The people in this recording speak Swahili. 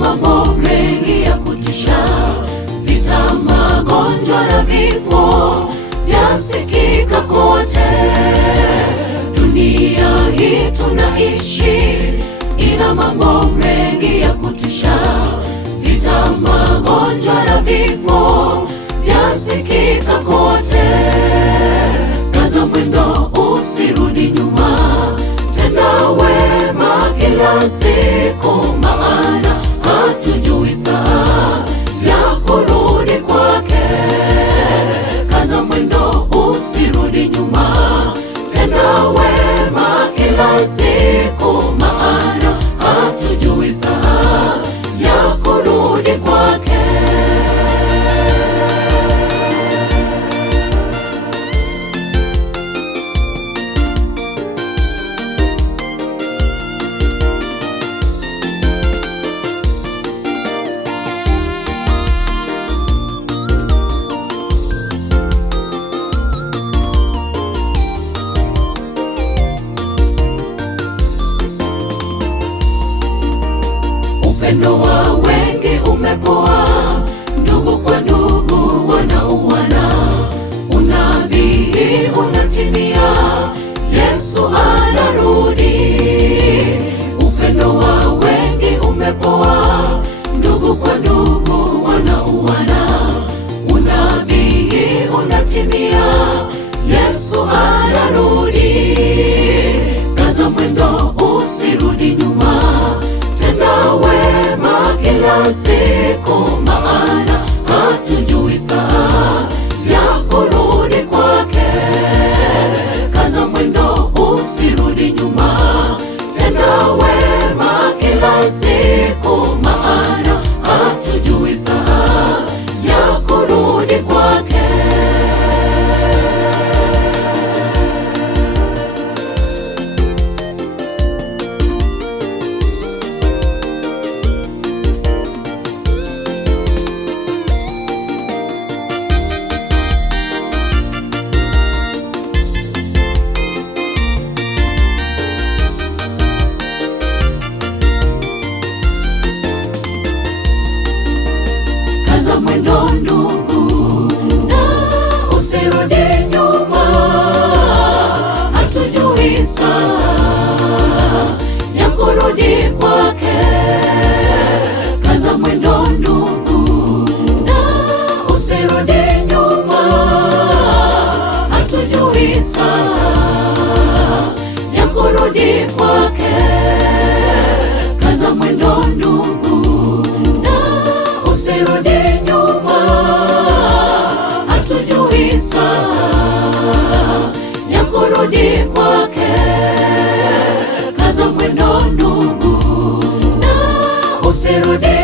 mambo mengi ya kutisha, vita, magonjwa na vifo vyasikika kote. Dunia hii tunaishi ina mambo mengi ya kutisha, vita, magonjwa na vifo vyasikika kote. Kaza mwendo, usirudi nyuma, tenda wema kila siku, maana hatujui saa ya kurudi kwake. Kaza mwendo, usirudi nyuma, tenda wema kila siku, maana hatujui saa ya kurudi kwake. Upendo wa wengi umepoa, ndugu kwa ndugu wanauana, unabii unatimia, Yesu anarudi. Upendo wa wengi umepoa, ndugu kwa ndugu wanauana, unabii unatimia, Yesu anarudi. Kaza mwendo, usirudi nyuma, tenda wema kila siku, maana hatujui saa ya kurudi kwake. Kaza mwendo, usirudi nyuma, tenda wema kila siku, maana hatujui saa ya kurudi kwake. Kaza mwendo ndugu, na usirudi nyuma, hatujui saa ya kurudi kwake. Kaza mwendo ndugu, na usirudi nyuma, hatujui saa ya kurudi kwake. Kaza mwendo ndugu, na usirudi nyuma, hatujui saa ya kurudi kwake. Kaza mwendo ndugu, na usirudi